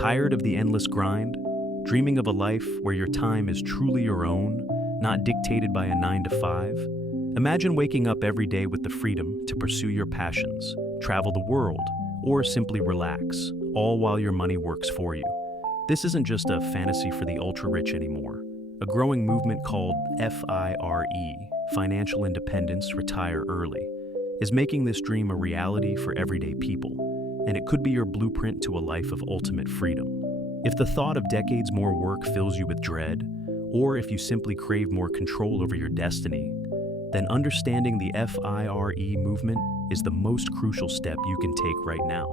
Tired of the endless grind? Dreaming of a life where your time is truly your own, not dictated by a 9 to 5? Imagine waking up every day with the freedom to pursue your passions, travel the world, or simply relax, all while your money works for you. This isn't just a fantasy for the ultra-rich anymore. A growing movement called FIRE, Financial Independence, Retire Early, is making this dream a reality for everyday people, and it could be your blueprint to a life of ultimate freedom. If the thought of decades more work fills you with dread, or if you simply crave more control over your destiny, then understanding the FIRE movement is the most crucial step you can take right now.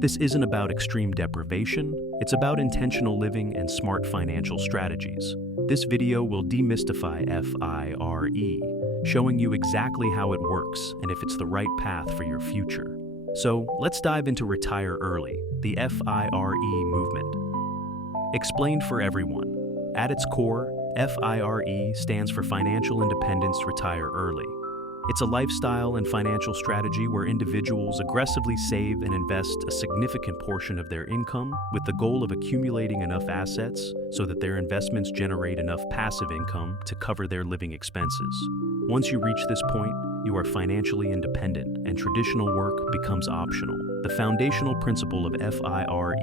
This isn't about extreme deprivation, it's about intentional living and smart financial strategies. This video will demystify FIRE, showing you exactly how it works and if it's the right path for your future. So let's dive into Retire Early, the FIRE movement. Explained for everyone. At its core, FIRE stands for Financial Independence Retire Early. It's a lifestyle and financial strategy where individuals aggressively save and invest a significant portion of their income with the goal of accumulating enough assets so that their investments generate enough passive income to cover their living expenses. Once you reach this point, you are financially independent and traditional work becomes optional. The foundational principle of FIRE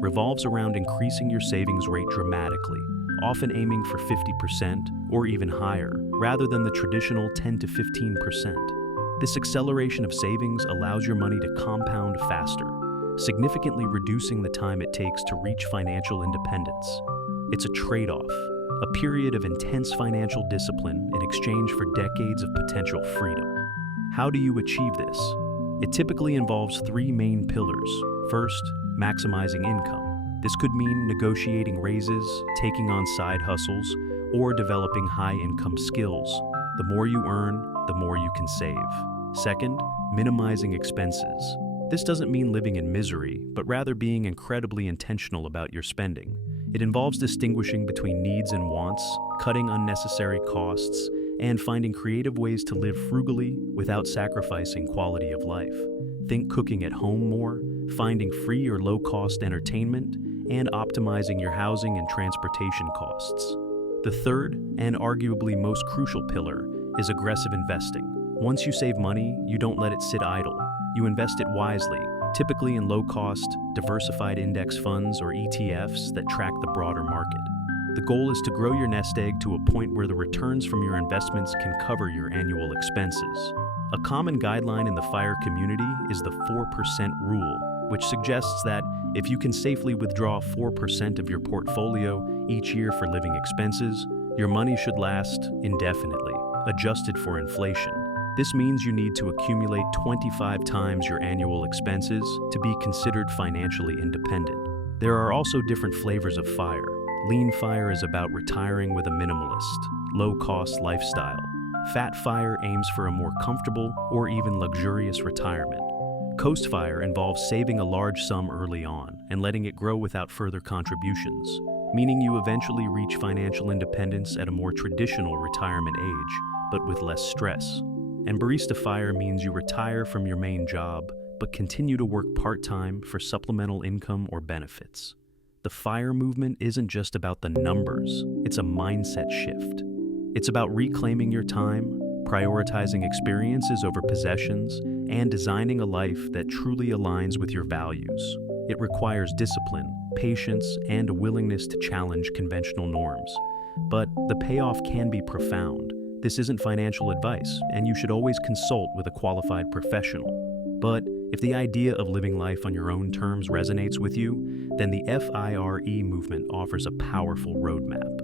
revolves around increasing your savings rate dramatically, often aiming for 50% or even higher, rather than the traditional 10 to 15%. This acceleration of savings allows your money to compound faster, significantly reducing the time it takes to reach financial independence. It's a trade-off, a period of intense financial discipline in exchange for decades of potential freedom. How do you achieve this? It typically involves three main pillars. First, maximizing income. This could mean negotiating raises, taking on side hustles, or developing high-income skills. The more you earn, the more you can save. Second, minimizing expenses. This doesn't mean living in misery, but rather being incredibly intentional about your spending. It involves distinguishing between needs and wants, cutting unnecessary costs, and finding creative ways to live frugally without sacrificing quality of life. Think cooking at home more, finding free or low-cost entertainment, and optimizing your housing and transportation costs. The third, and arguably most crucial pillar, is aggressive investing. Once you save money, you don't let it sit idle. You invest it wisely, typically in low-cost, diversified index funds or ETFs that track the broader market. The goal is to grow your nest egg to a point where the returns from your investments can cover your annual expenses. A common guideline in the FIRE community is the 4% rule, which suggests that if you can safely withdraw 4% of your portfolio each year for living expenses, your money should last indefinitely, adjusted for inflation. This means you need to accumulate 25 times your annual expenses to be considered financially independent. There are also different flavors of FIRE. Lean FIRE is about retiring with a minimalist, low-cost lifestyle. Fat FIRE aims for a more comfortable or even luxurious retirement. Coast FIRE involves saving a large sum early on and letting it grow without further contributions, meaning you eventually reach financial independence at a more traditional retirement age, but with less stress. And Barista FIRE means you retire from your main job, but continue to work part-time for supplemental income or benefits. The FIRE movement isn't just about the numbers, it's a mindset shift. It's about reclaiming your time, prioritizing experiences over possessions, and designing a life that truly aligns with your values. It requires discipline, patience, and a willingness to challenge conventional norms. But the payoff can be profound. This isn't financial advice, and you should always consult with a qualified professional. But if the idea of living life on your own terms resonates with you, then the FIRE movement offers a powerful roadmap.